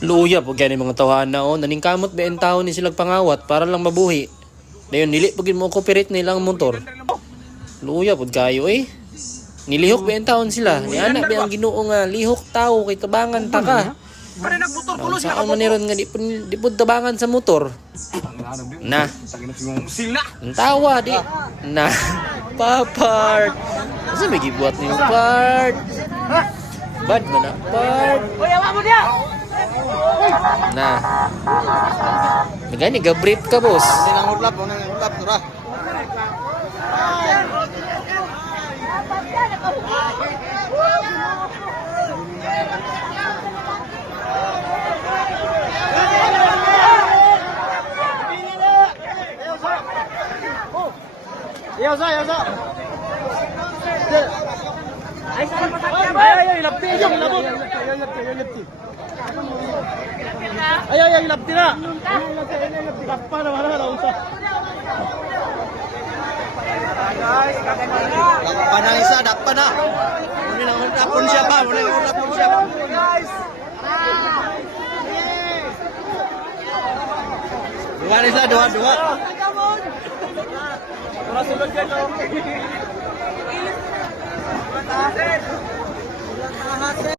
Luya po kaya mga tawhana o naningkamot ba ang tao ni silang pangawat para lang mabuhi. Dayon nili pagin mo cooperate nilang motor. Luya po kayo eh. Nilihok ba ang taon sila? Ni anak ba ang ginoo nga lihok tao kay tabangan taka. Pare nagmotor Saan man niron nga di po, di po tabangan sa motor. Na, sila. ang tawa di. Na, papart. Kasi may gibuhat niyo part. Bad ba na part? Oy, awa mo dia. Nah. Nagani gabrip ka, bos Hindi nang ulap, nang tura. ayo, ayo, ayo, ayo, ayo, ayo, ayo, ayo, ayo, ayo, ayo Ay, ay, ay, ilabti na. Lakpa na, wala na, usa. Dakpa na isa, dakpa na. Muna lang utlapon siya pa, muna lang utlapon siya. Dua na isa, dua, dua. Wala sulod dyan,